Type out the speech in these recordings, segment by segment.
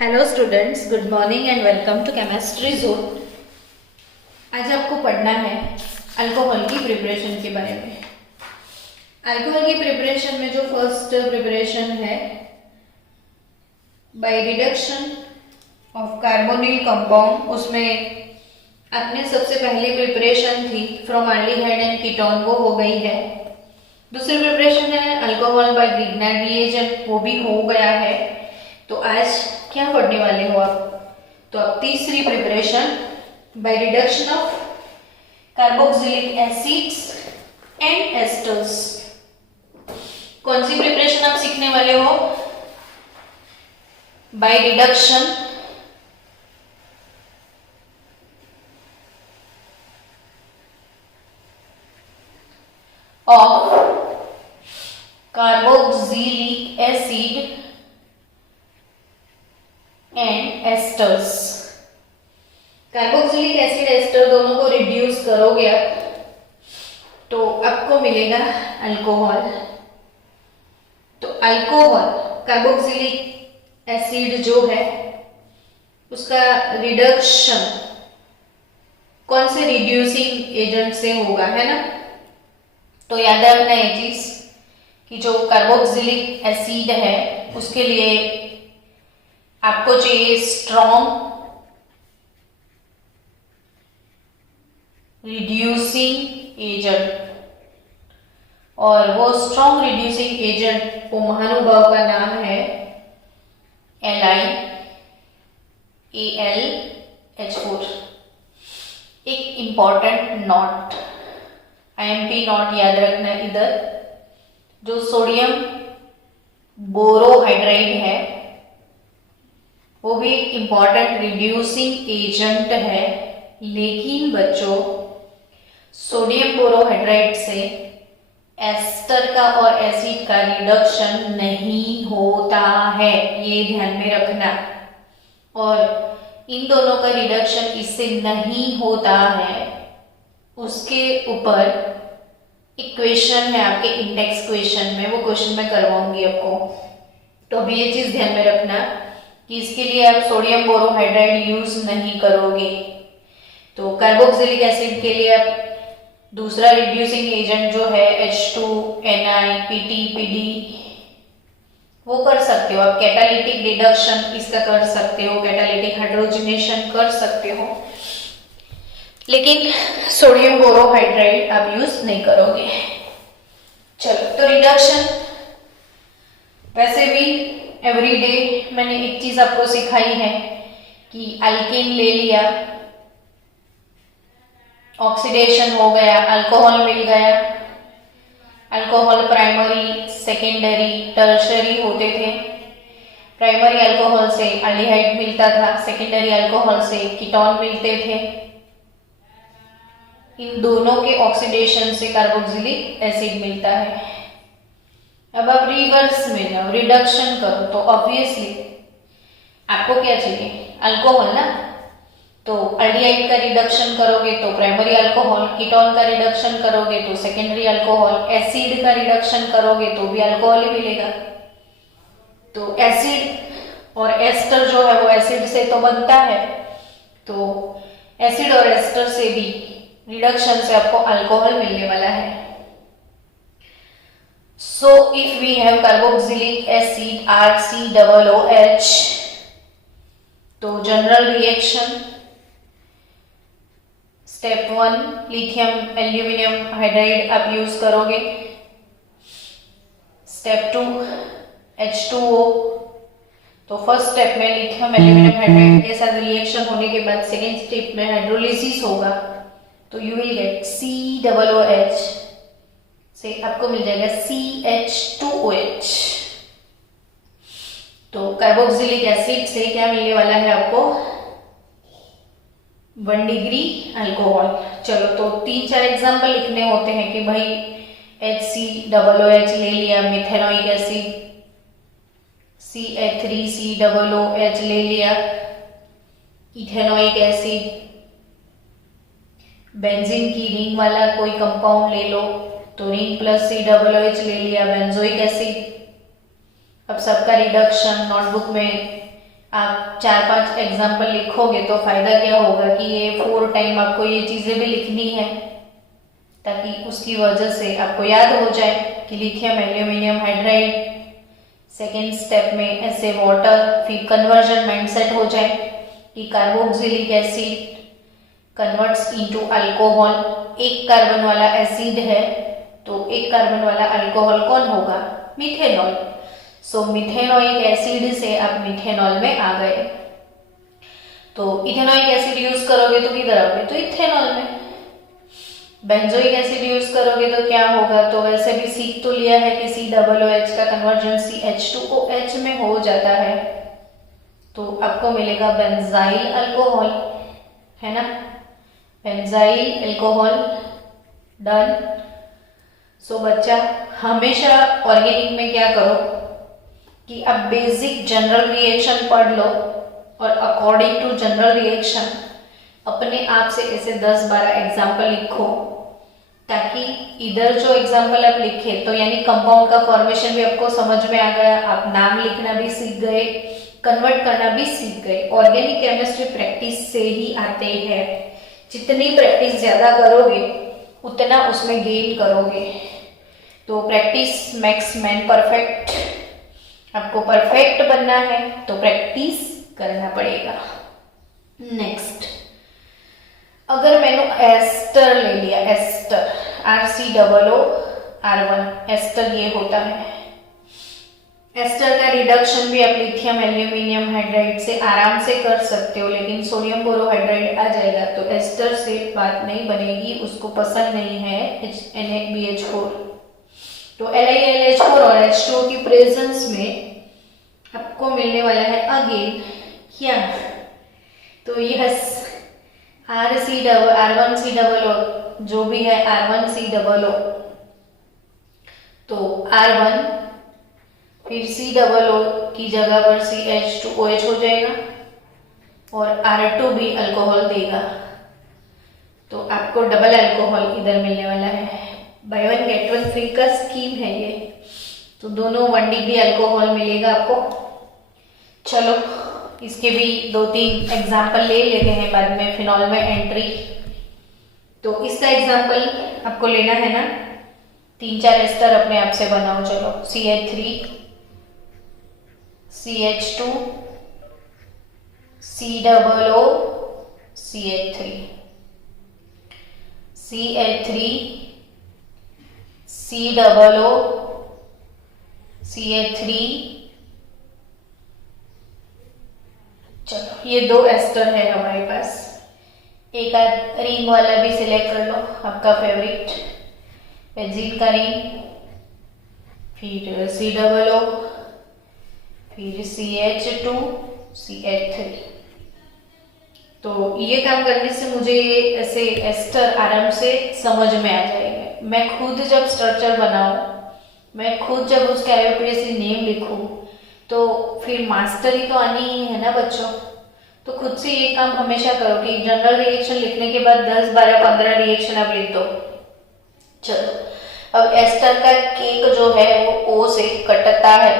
Hello students, good morning and welcome to chemistry zone. आज आपको पढ़ना है अल्कोहल की प्रिपरेशन के बारे में। अल्कोहल की प्रिपरेशन में जो फर्स्ट प्रिपरेशन है bye reduction of carbonyl compound, उसमें अपने सबसे पहली प्रिपरेशन थी फ्रॉम एल्डिहाइड एंड कीटोन, वो हो गई है। दूसरी प्रिपरेशन है अल्कोहल बाय ग्रिग्नार्ड रिएजेंट, वो भी हो गया है। तो आज क्या पढ़ने वाले हो आप? तो अब तीसरी preparation by reduction of carboxylic acids and esters. कौन सी प्रिपरेशन आप सीखने वाले हो? By reduction of carboxylic acid and esters. Carboxylic acid ester दोनों को रिड्यूस करोगे आप तो आपको मिलेगा अल्कोहल। तो अल्कोहल कार्बोक्सिलिक एसिड जो है उसका रिडक्शन कौन से रिड्यूसिंग एजेंट से होगा, है ना? तो याद रखना ये चीज कि जो कार्बोक्सिलिक एसिड है उसके लिए आपको चाहिए स्ट्रॉन्ग रिड्यूसिंग एजेंट, और वो स्ट्रॉन्ग रिड्यूसिंग एजेंट वो महानुभाव का नाम है LiAlH4। एक इंपॉर्टेंट नोट, IMP नोट याद रखना इधर, जो सोडियम बोरोहाइड्राइड है वो भी इंपॉर्टेंट रिड्यूसिंग एजेंट है, लेकिन बच्चों सोडियम बोरोहाइड्राइड से एस्टर का और एसिड का रिडक्शन नहीं होता है, ये ध्यान में रखना। और इन दोनों का रिडक्शन इससे नहीं होता है, उसके ऊपर एक क्वेश्चन है आपके इंडेक्स क्वेश्चन में, वो क्वेश्चन मैं करवाऊंगी आपको। तो अभी ये चीज ध्यान में रखना कि इसके लिए आप सोडियम बोरोहाइड्राइड यूज नहीं करोगे। तो कार्बोक्सिलिक एसिड के लिए आप दूसरा रिड्यूसिंग एजेंट जो है H2NiPtPd वो कर सकते हो आप। कैटालिटिक रिडक्शन इसका कर सकते हो, कैटालिटिक हाइड्रोजनेशन कर सकते हो, लेकिन सोडियम बोरोहाइड्राइड आप यूज नहीं करोगे। चलो, तो रिडक्शन वैसे भी एवरीडे मैंने एक चीज आपको सिखाई है कि अल्केन ले लिया, ऑक्सीडेशन हो गया, अल्कोहल मिल गया। अल्कोहल प्राइमरी, सेकेंडरी, टर्शरी होते थे। प्राइमरी अल्कोहल से एल्डिहाइड मिलता था, सेकेंडरी अल्कोहल से कीटोन मिलते थे। इन दोनों के ऑक्सीडेशन से कार्बोक्सिलिक एसिड मिलता है। अब आप रिवर्स में जाओ, रिडक्शन करो, तो ऑब्वियसली आपको क्या चाहिए? अल्कोहल ना। तो एल्डिहाइड का रिडक्शन करोगे तो प्राइमरी अल्कोहल, कीटोन का रिडक्शन करोगे तो सेकेंडरी अल्कोहल, एसिड का रिडक्शन करोगे तो भी अल्कोहल ही मिलेगा। तो एसिड और एस्टर जो है वो एसिड से तो बनता है, तो एसिड और एस्टर से भी रिडक्शन से आपको अल्कोहल मिलने वाला है। So if we have carboxylic acid RCOOH, तो general reaction step 1 lithium aluminium hydride आप यूज करोगे। Step 2 H2O। तो फर्स्ट स्टेप में लिथियम एल्यूमिनियम हाइड्राइड के साथ रिएक्शन होने के बाद सेकेंड स्टेप में हाइड्रोलिसिस होगा, तो यू विल गेट COOH से आपको मिल जाएगा CH2OH। तो कार्बोक्सिलिक एसिड से क्या मिलने वाला है आपको? 1 डिग्री अल्कोहल। चलो, तो 3-4 एग्जाम्पल लिखने होते हैं कि भाई HCOOH ले लिया, मिथेनोइक एसिड, CH3COOH ले लिया, इथेनोइक एसिड, बेंजीन की रिंग वाला कोई कंपाउंड ले लो तो रिंग प्लस COOH ले लिया, बेंजोइक एसिड। अब सबका रिडक्शन नोटबुक में आप 4-5 एग्जाम्पल लिखोगे तो फायदा क्या होगा कि ये 4 टाइम आपको ये चीजें भी लिखनी है, ताकि उसकी वजह से आपको याद हो जाए कि lithium aluminium hydride, second step में ऐसे वाटर, फिर कन्वर्जन माइंडसेट हो जाए कि carboxylic acid converts into alcohol. एक कार्बन वाला एसिड है तो एक कार्बन वाला अल्कोहल कौन होगा? मिथेनॉल। सो मिथेनोइक एसिड से आप मिथेनॉल में आ गए। तो इथेनोइक एसिड यूज करोगे तो किधर आओगे? तो इथेनॉल में। बेंजोइक एसिड यूज करोगे तो क्या होगा? तो वैसे भी सीख तो लिया है कि COOH का कन्वर्जन CH2OH में हो जाता है, तो आपको मिलेगा बेंजाइल अल्कोहल, है ना? Benzyl alcohol done. सो बच्चा हमेशा ऑर्गेनिक में क्या करो कि आप बेसिक जनरल रिएक्शन पढ़ लो और अकॉर्डिंग टू जनरल रिएक्शन अपने आप से ऐसे 10-12 एग्जाम्पल लिखो, ताकि इधर जो एग्जाम्पल आप लिखे तो यानी कंपाउंड का फॉर्मेशन भी आपको समझ में आ गया, आप नाम लिखना भी सीख गए, कन्वर्ट करना भी सीख गए। ऑर्गेनिक केमिस्ट्री प्रैक्टिस से ही आते हैं। जितनी प्रैक्टिस ज्यादा करोगे उतना उसमें गेन करोगे। तो प्रैक्टिस मेक्स मैन परफेक्ट। आपको परफेक्ट बनना है तो प्रैक्टिस करना पड़ेगा। नेक्स्ट, अगर मैंने एस्टर ले लिया, एस्टर RCOOR1, एस्टर ये होता है। एस्टर का रिडक्शन भी आप लिथियम एल्यूमिनियम हाइड्राइड से आराम से कर सकते हो, लेकिन सोडियम बोरोहाइड्राइड आ जाएगा तो एस्टर से बात नहीं बनेगी, उसको पसंद नहीं है NaBH4। तो LiLH4 और H2O की प्रेजेंस में आपको मिलने वाला है अगेन क्या? तो यस R1COO जो भी है R1COO, तो R1 फिर COO की जगह पर CH2OH हो जाएगा और R2 भी अल्कोहल देगा, तो आपको डबल अल्कोहल इधर मिलने वाला है। बाय 1 गेट 1 फ्री का स्कीम है ये, तो दोनों 1 डिग्री अल्कोहल मिलेगा आपको। चलो इसके भी 2-3 एग्जाम्पल ले लेते हैं बाद में फिनॉल में एंट्री। तो इसका एग्जाम्पल आपको लेना है ना, 3-4 एस्टर अपने आप से बनाओ। चलो CH3 CH2 COO CH3 CH3 COO CH3। चलो ये 2 एस्टर है हमारे पास। एक रिंग वाला भी सिलेक्ट कर लो, आपका फेवरेट, बेंजीन का रिंग, फिर COO, फिर CH2 CH3। तो ये काम करने से मुझे ऐसे एस्टर आराम से समझ में आ जाएगा। मैं खुद जब स्ट्रक्चर बनाऊं, मैं खुद जब उसके IUPAC नेम लिखूं, तो फिर मास्टरी तो आनी ही है ना बच्चों। तो खुद से ये काम हमेशा करो कि जनरल रिएक्शन लिखने के बाद 10, 12, 15 रिएक्शन आप लिख दो। चलो अब एस्टर का केक जो है वो O से कटता है।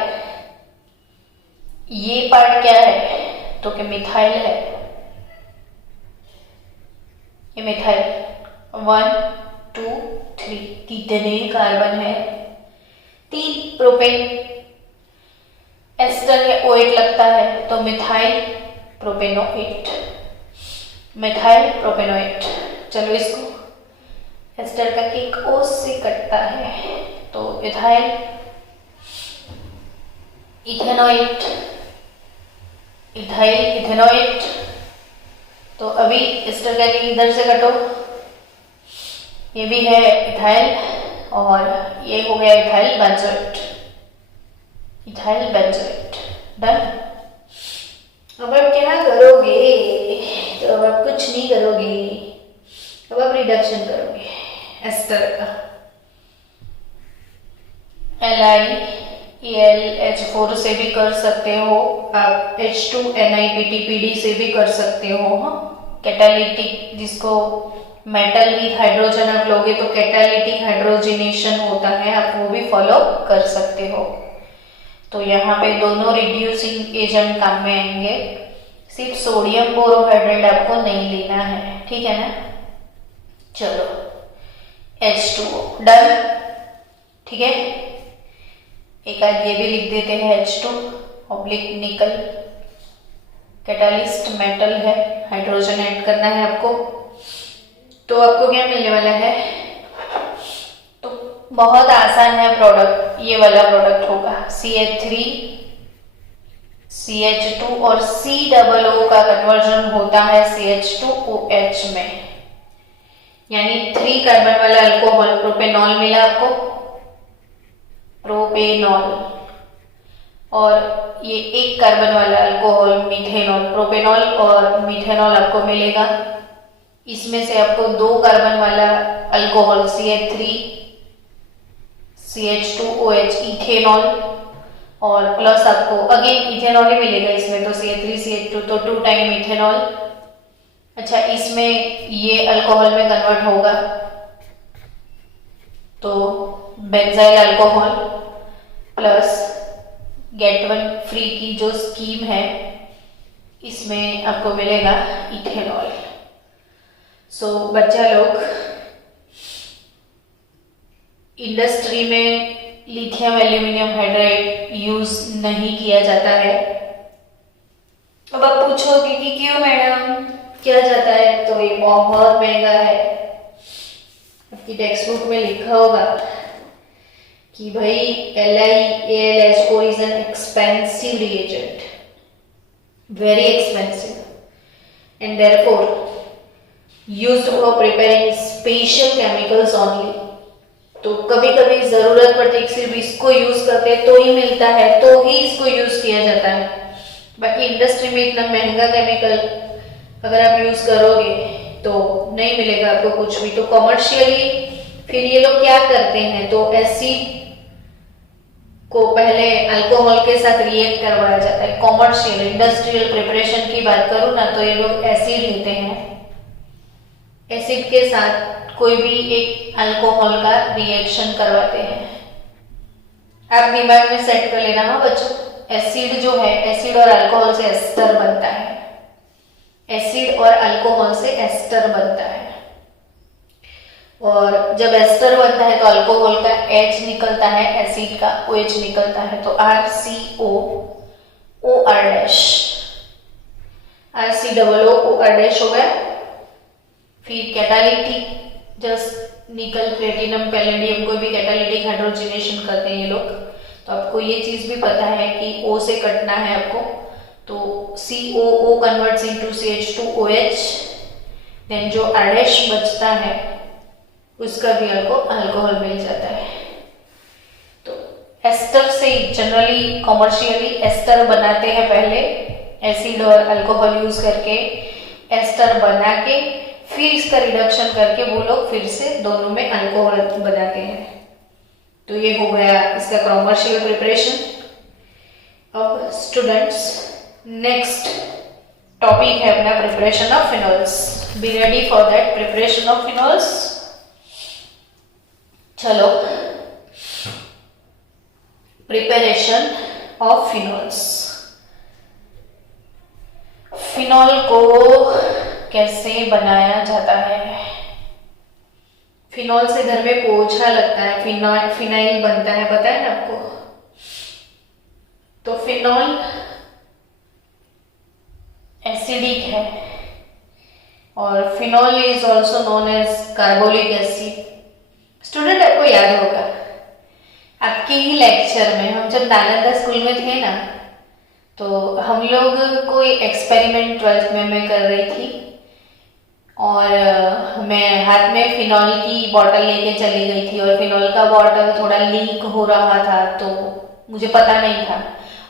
ये पार्ट क्या है? तो कि मिथाइल है, ये मिथाइल 1 2 3 कितने कार्बन है? 3 प्रोपेन। एस्टर में OH लगता है तो मिथाइल प्रोपेनोएट, मिथाइल प्रोपेनोएट। चलो इसको एस्टर का केक O से कटता है तो इथाइल इथेनोएट, इथाइल इथेनोएट। तो अभी एस्टर का केक इधर से कटो, ये भी है इथाइल और ये हो गया ethyl benzoate, ethyl benzoate. Done. अब आप क्या करोगे? तो अब आप कुछ नहीं करोगे, अब आप रिडक्शन करोगे एस्टर का। LiELH4 से भी कर सकते हो आप, H2NiPTPD से भी कर सकते हो। कैटालिटिक, जिसको मेटल विथ हाइड्रोजन आप लोगे तो कैटालिटिक हाइड्रोजनेशन होता है, आप वो भी फॉलो कर सकते हो। तो यहाँ पे दोनों रिड्यूसिंग एजेंट काम में आएंगे, सिर्फ सोडियम बोरोहाइड्रेट आपको नहीं लेना है, ठीक है ना। चलो H2O डन, ठीक है। एक आध ये भी लिख देते हैं, H2 ऑब्लिक निकल, कैटालिस्ट मेटल है, हाइड्रोजन ऐड करना है आपको। तो आपको क्या मिलने वाला है, तो बहुत आसान है प्रोडक्ट, ये वाला प्रोडक्ट होगा CH3 CH2 और COO का कन्वर्जन होता है CH2OH में, यानी 3 कार्बन वाला अल्कोहल प्रोपेनॉल मिला आपको, प्रोपेनॉल, और ये 1 कार्बन वाला अल्कोहल मीथेनॉल, प्रोपेनॉल और मीथेनॉल आपको मिलेगा। इसमें से आपको 2 कार्बन वाला अल्कोहल CH3 CH2OH इथेनॉल, और प्लस आपको अगेन इथेनॉल ही मिलेगा इसमें, तो CH3 CH2 तो 2 टाइम इथेनॉल। अच्छा, इसमें ये अल्कोहल में कन्वर्ट होगा तो benzyl alcohol plus get one free की जो स्कीम है इसमें आपको मिलेगा इथेनॉल। सो बच्चा लोग, इंडस्ट्री में लिथियम एल्यूमिनियम हाइड्राइड यूज नहीं किया जाता है। अब आप पूछोगे कि क्यों मैडम किया जाता है, तो ये बहुत महंगा है। आपकी टेक्स्ट बुक में लिखा होगा कि भाई LiAlH4 is an expensive reagent, very expensive, and therefore used for preparing special chemicals only। तो कभी कभी जरूरत पड़ती है, सिर्फ इसको यूज करते तो ही मिलता है, तो ही इसको यूज किया जाता है। बाकी इंडस्ट्री में इतना महंगा केमिकल अगर आप यूज करोगे तो नहीं मिलेगा आपको कुछ भी। तो कॉमर्शियली फिर ये लोग क्या करते हैं, तो एसिड को पहले अल्कोहल के साथ रिएक्ट करवाया जाता है। कॉमर्शियल इंडस्ट्रियल प्रिपरेशन की बात करूं ना, तो ये लोग एसिड लेते हैं, एसिड के साथ कोई भी एक अल्कोहल का रिएक्शन करवाते हैं। आप दिमाग में सेट कर लेना हाँ बच्चों, एसिड जो है, एसिड और अल्कोहल से एस्टर बनता है, एसिड और अल्कोहल से एस्टर बनता है, और जब एस्टर बनता है तो अल्कोहल का H निकलता है, एसिड का OH निकलता है, तो RCOOR' हो गया। फिर कैटालिटिक, जस्ट निकल प्लेटिनम पैलेडियम कोई भी कैटालिटिक हाइड्रोजनेशन करते हैं ये लोग। तो आपको ये चीज भी पता है कि O से कटना है आपको, तो COO converts into CH2OH, then जो R' बचता है उसका भी आपको अल्कोहल मिल जाता है। तो एस्टर से जनरली कॉमर्शियली एस्टर बनाते हैं, पहले एसिड और अल्कोहल यूज करके एस्टर बना के फिर इसका रिडक्शन करके वो लोग फिर से दोनों में अल्कोहल बनाते हैं। तो ये हो गया इसका कॉमर्शियल प्रिपरेशन। अब स्टूडेंट्स, नेक्स्ट टॉपिक है अपना preparation of phenols. Be ready for that preparation of phenols. चलो, प्रिपरेशन ऑफ फिनॉल्स। फिनॉल को कैसे बनाया जाता है? फिनॉल से घर में पोछा लगता है, फिनाइल बनता है, पता है ना आपको। तो फिनॉल एसिडिक है और phenol is also known as carbolic acid. Student, आपको याद होगा आपके ही लेक्चर में, हम जब नालंदा स्कूल में थे ना, तो हम लोग कोई एक्सपेरिमेंट 12th में मैं कर रही थी और मैं हाथ में फिनॉल की बॉटल लेके चली गई थी और फिनॉल का बॉटल थोड़ा लीक हो रहा था, तो मुझे पता नहीं था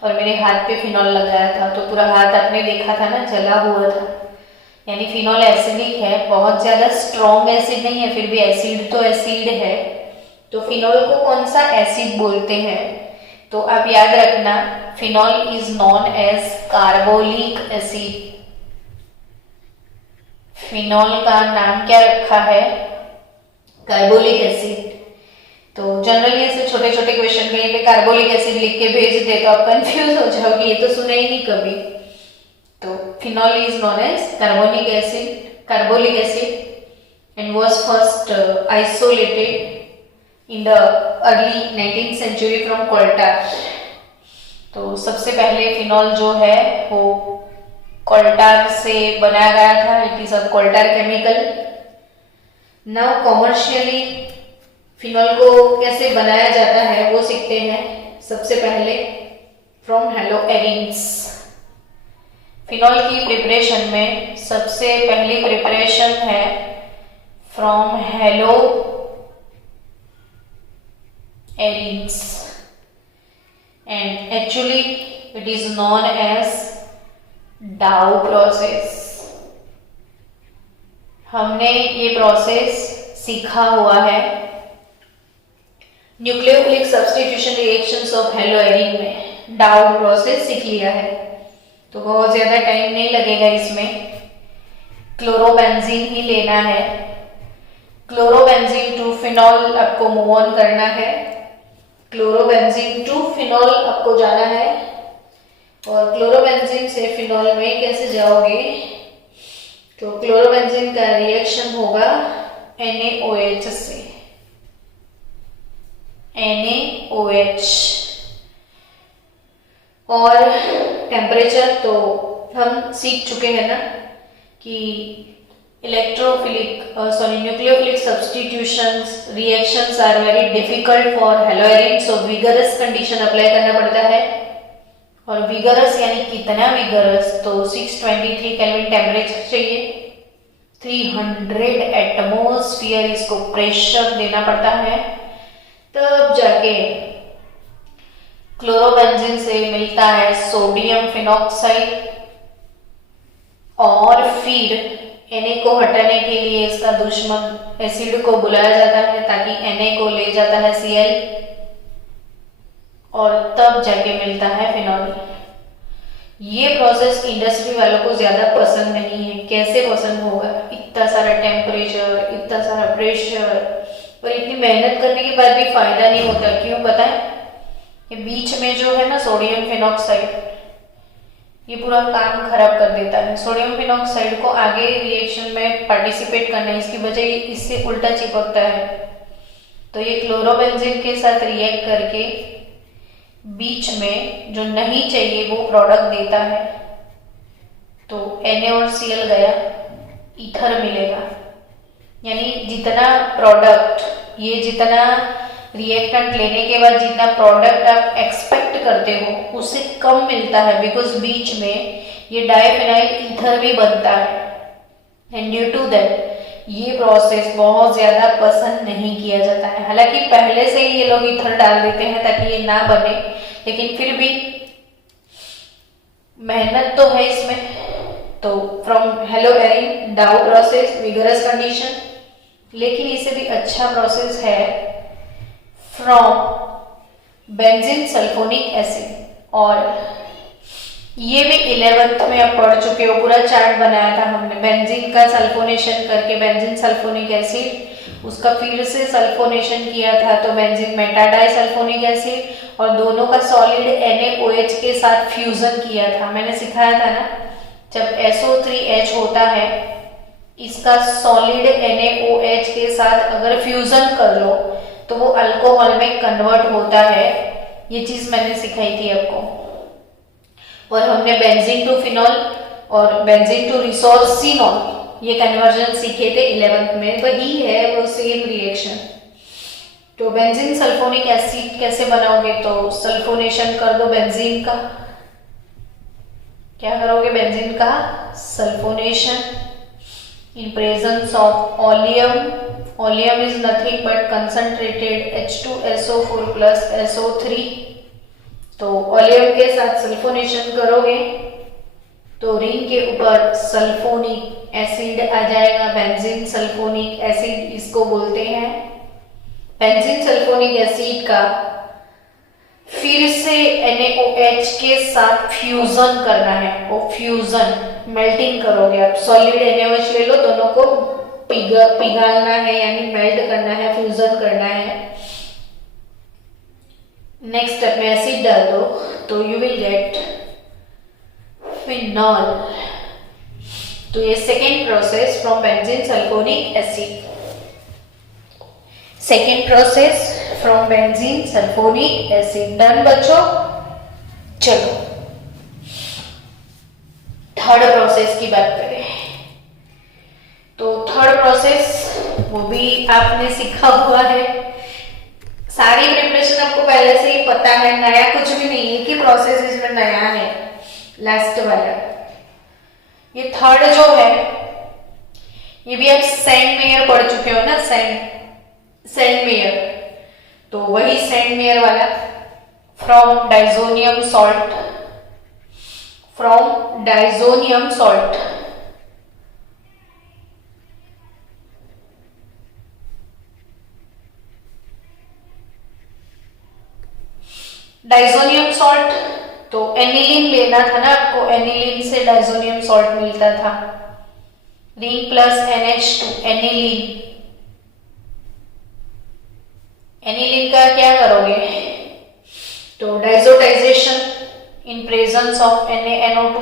और मेरे हाथ पे फिनॉल लगाया था, तो पूरा हाथ आपने देखा था ना, जला हुआ था। यानी फिनॉल एसिडिक है, बहुत ज्यादा स्ट्रॉन्ग एसिड नहीं है, फिर भी एसिड तो एसिड है। तो फिनॉल को कौन सा एसिड बोलते हैं? तो आप याद रखना, phenol is known as carbolic acid. Phenol का नाम क्या रखा है? Carbolic acid. तो जनरली ऐसे छोटे छोटे क्वेश्चन कहीं पे कार्बोलिक एसिड लिख के भेज दे तो आप कंफ्यूज हो जाओगे, ये तो सुना ही नहीं कभी। तो phenol is known as carbolic acid and was first isolated in the early 19th century from coal-tar। तो सबसे पहले फिनॉल जो है वो कोल्टार से बनाया गया था। It is a coal tar chemical. Now commercially phenol को कैसे बनाया जाता है वो सीखते हैं। सबसे पहले फ्रॉम हेलोएरिन्स। फिनॉल की प्रिपरेशन में सबसे पहली प्रिपरेशन है from haloarenes and actually it is known as Dow process. हमने ये प्रोसेस सीखा हुआ है nucleophilic substitution reactions of haloarene में। डाउ प्रोसेस सीख लिया है तो बहुत ज्यादा टाइम नहीं लगेगा इसमें। क्लोरोबेंजीन ही लेना है। क्लोरोबेंजीन टू फिनॉल आपको मूव ऑन करना है। क्लोरोबेंजीन टू फिनॉल आपको जाना है और क्लोरोबेंजीन से फिनॉल में कैसे जाओगे तो क्लोरोबेंजीन का रिएक्शन होगा NaOH से। NaOH और टेम्परेचर तो हम सीख चुके हैं ना कि nucleophilic substitutions reactions are very difficult for haloarene. So vigorous condition apply करना पड़ता है और विगरस यानी कितना विगरस तो 623 केल्विन टेम्परेचर चाहिए। 300 एटमॉस्फेयर इसको प्रेशर देना पड़ता है तब जाके क्लोरोबेंजीन से मिलता है सोडियम फिनॉक्साइड और फिर Na को हटाने के लिए इसका दुश्मन एसिड को बुलाया जाता है ताकि Na को ले जाता है Cl और तब जाके मिलता है फिनॉल। ये प्रोसेस इंडस्ट्री वालों को ज्यादा पसंद नहीं है। कैसे पसंद होगा? इतना सारा टेम्परेचर, इतना सारा प्रेशर और इतनी मेहनत करने के बाद भी फायदा नहीं होता। क्यों बताएं? ये बीच में जो है ना सोडियम फिनॉक्साइड ये पूरा काम खराब कर देता है। सोडियम फिनॉक्साइड को आगे रिएक्शन में पार्टिसिपेट करना है, इसकी बजाय इससे उल्टा चिपकता है। तो ये क्लोरोबेंजीन के साथ रिएक्ट करके बीच में जो नहीं चाहिए वो प्रोडक्ट देता है। तो Na और Cl गया, ईथर मिलेगा। यानी जितना प्रोडक्ट ये जितना रिएक्टेंट लेने के बाद जितना प्रोडक्ट आप एक्सपेक्ट करते हो उससे कम मिलता है बिकॉज बीच में ये डाइफिनाइल ईथर भी बनता है एंड ड्यू टू दैट ये प्रोसेस बहुत ज्यादा पसंद नहीं किया जाता है। हालांकि पहले से ही ये लोग ईथर डाल देते हैं ताकि ये ना बने, लेकिन फिर भी मेहनत तो है इसमें। तो फ्रॉम हेलोएरिन डाउ प्रोसेस विगरस कंडीशन, लेकिन इससे भी अच्छा प्रोसेस है फ्रॉम बेंजीन सल्फोनिक एसिड। और ये भी 11th में आप पढ़ चुके हो, पूरा चार्ट बनाया था हमने बेंजीन का सल्फोनेशन करके बेंजीन सल्फोनिक एसिड, उसका फिर से सल्फोनेशन किया था तो बेंजीन मेटाडाई सल्फोनिक एसिड और दोनों का सॉलिड NaOH के साथ फ्यूजन किया था। मैंने सिखाया था ना, जब SO3H होता है इसका सॉलिड NaOH के साथ अगर फ्यूजन कर लो तो वो अल्कोहल में कन्वर्ट होता है। ये चीज मैंने सिखाई थी आपको। और हमने बेंजीन टू फिनॉल और बेंजीन टू रिसोर्सिनॉल ये कन्वर्जन सीखे थे 11th में। वही है वो सेम रिएक्शन। तो बेंजीन सल्फोनिक एसिड कैसे बनाओगे तो सल्फोनेशन कर दो बेंजीन का। क्या करोगे? बेंजीन का sulphonation in presence of oleum. Oleum is nothing but concentrated H2SO4 plus SO3। तो oleum के साथ सल्फोनेशन करोगे तो रिंग के ऊपर सल्फोनिक एसिड आ जाएगा। बेंजीन सल्फोनिक एसिड इसको बोलते हैं। बेंजीन सल्फोनिक एसिड का फिर से NaOH के साथ फ्यूजन करना है। वो फ्यूजन मेल्टिंग करोगे आप। सॉलिड NaOH ले लो, दोनों को पिघालना है यानी मेल्ट करना है, फ्यूजन करना है। नेक्स्ट स्टेप में एसिड डाल दो तो यू विल गेट फिनॉल। तो ये second process from benzene sulphonic acid, second process from benzene sulphonic acid done बच्चों। चलो थर्ड प्रोसेस की बात करें तो थर्ड प्रोसेस वो भी आपने सीखा हुआ है, सारी प्रिपरेशन आपको पहले से ही पता है, नया कुछ भी नहीं है कि प्रोसेस इसमें नया है। लास्ट वाला ये थर्ड जो है ये भी आप सेंडमेयर पढ़ चुके हो ना, सेंडमेयर, तो वही सेंडमेयर वाला from diazonium salt, from diazonium salt. Diazonium salt तो एनिलीन लेना था ना आपको, एनिलीन से डाइजोनियम सॉल्ट मिलता था, ring plus NH2 aniline. Aniline का क्या करोगे तो diazotization in presence of NaNO2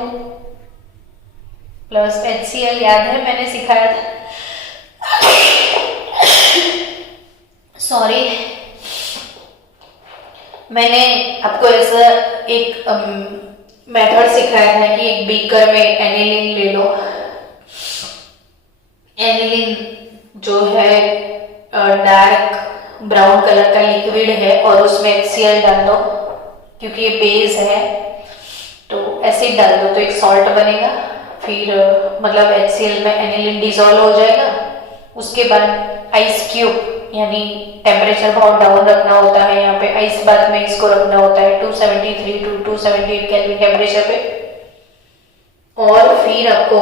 plus HCl, याद है मैंने सिखाया था, सॉरी मैंने आपको ऐसा एक मेथड सिखाया था कि एक बीकर में एनिलीन ले लो, एनिलीन जो है डार्क ब्राउन कलर का लिक्विड है और उसमें HCl डाल दो क्योंकि ये बेस है, तो एसिड डाल दो तो एक सॉल्ट बनेगा, फिर मतलब HCl में एनिलीन डिसॉल्व हो जाएगा। उसके बाद आइस क्यूब यानी टेम्परेचर बहुत डाउन रखना होता है, यहाँ पे आइस बाथ में इसको रखना होता है 273 टू 278 केल्विन टेम्परेचर पे, और फिर आपको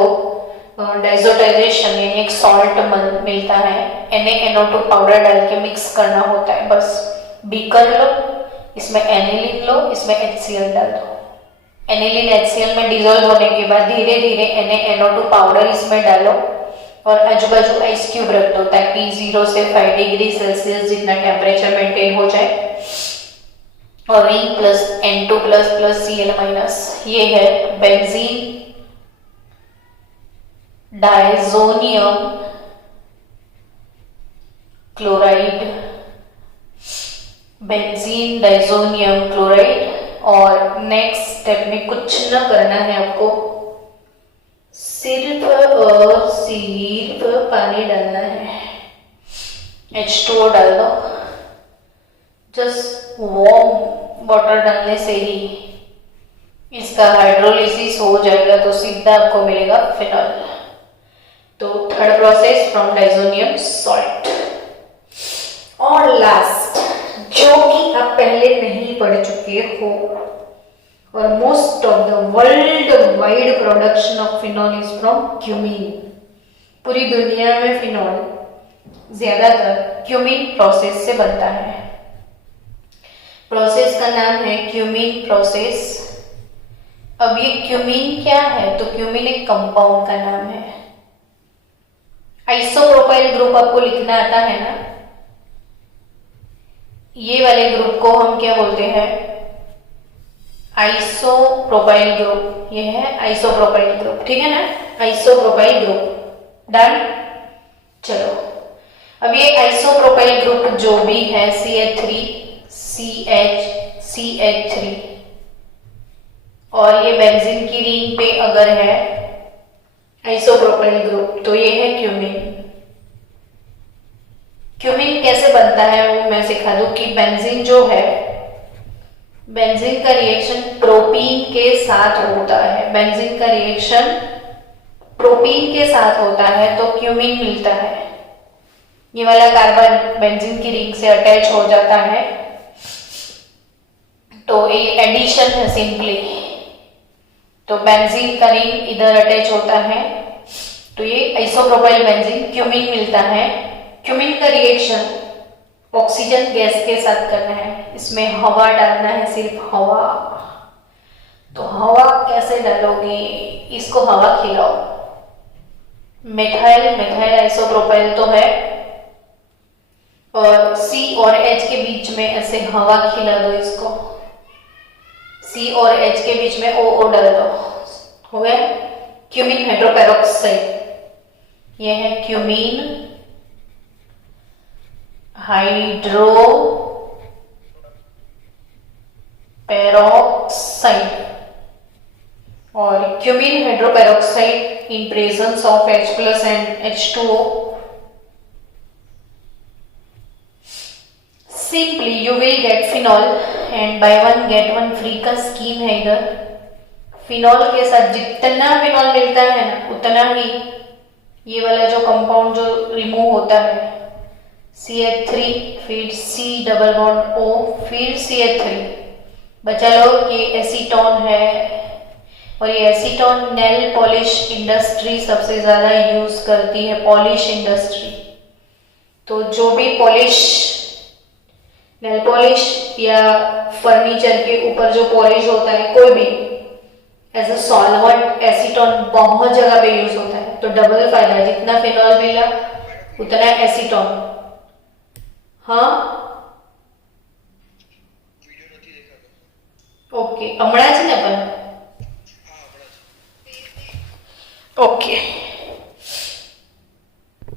डाइजोटाइजेशन यानी एक सॉल्ट मिलता है, NaNO2 पाउडर डाल के मिक्स करना होता है। बस बीकर लो, इसमें एनिलीन लो, इसमें HCl डाल दो, एनिलीन HCl में डिसॉल्व होने के बाद धीरे धीरे NaNO2 पाउडर इसमें डालो और आजू बाजू आइस क्यूब रख दो ताकि 0 से 5 डिग्री सेल्सियस जितना टेम्परेचर मेंटेन हो जाए, और ring plus N2 plus plus Cl minus, ये है benzene diazonium chloride, benzene diazonium chloride. और नेक्स्ट स्टेप में कुछ न करना है आपको, सिर्फ और सिर्फ पानी डालना है, H2O डाल दो, जस्ट वार्म वाटर डालने से ही इसका हाइड्रोलिसिस हो जाएगा तो सीधा आपको मिलेगा फिनॉल। तो third process from diazonium salt. और लास्ट जो कि आप पहले नहीं पढ़ चुके हो, और most of the world wide production of phenol is from cumene. पूरी दुनिया में फिनॉल ज्यादातर क्यूमीन प्रोसेस से बनता है। प्रोसेस का नाम है क्यूमीन प्रोसेस। अब ये क्यूमीन क्या है, तो क्यूमीन एक कंपाउंड का नाम है। आइसोप्रोपाइल ग्रुप आपको लिखना आता है ना, ये वाले ग्रुप को हम क्या बोलते हैं, आइसोप्रोपाइल ग्रुप। ये है आइसोप्रोपाइल ग्रुप, ठीक है ना, आइसोप्रोपाइल ग्रुप डन। चलो अब ये आइसोप्रोपाइल ग्रुप जो भी है CH3 CH3 और ये बेंजीन की रिंग पे अगर है आइसोप्रोपाइल ग्रुप तो ये है क्यूमीन। क्यूमीन कैसे बनता है वो मैं सिखा दूं कि बेंजीन जो है, बेंजीन का रिएक्शन प्रोपीन के साथ होता है, बेंजीन का रिएक्शन प्रोपीन के साथ होता है तो क्यूमीन मिलता है। ये वाला कार्बन बेंजीन की रिंग से अटैच हो जाता है तो ये एडिशन है सिंपली, तो बेंजीन का रिंग इधर अटैच होता है तो ये आइसोप्रोपाइल बेंजीन क्यूमीन मिलता है। क्यूमीन का रिएक्शन ऑक्सीजन गैस के साथ करना है, इसमें हवा डालना है, सिर्फ हवा। तो हवा कैसे डालोगे, इसको हवा खिलाओ। मिथाइल आइसोप्रोपाइल तो है और सी और एच के बीच में ऐसे हवा खिला दो इसको, सी और एच के बीच में ओ डाल दो, हो गया क्यूमीन हाइड्रोपेरोक्साइड। ये है क्यूमीन हाइड्रो पेरोक्साइड। और cumene hydroperoxide in presence of H plus and H2O, simply you will get phenol and buy one get one free का स्कीम है इधर। फिनॉल के साथ जितना फिनॉल मिलता है ना उतना ही ये वाला जो कंपाउंड जो रिमूव होता है, CH3 फिर C डबल बॉन्ड O फिर CH3 बचा लो, ये एसीटोन है। और ये एसीटोन नेल पॉलिश इंडस्ट्री सबसे ज्यादा यूज करती है, पॉलिश इंडस्ट्री। तो जो भी पॉलिश, नेल पॉलिश या फर्नीचर के ऊपर जो पॉलिश होता है कोई भी, एज अ सॉल्वेंट एसीटोन बहुत जगह पे यूज होता है। तो डबल फायदा, जितना फिनॉल मिला उतना एसीटोन। हाँ ओके, હમણાં જ ને પણ ઓકે।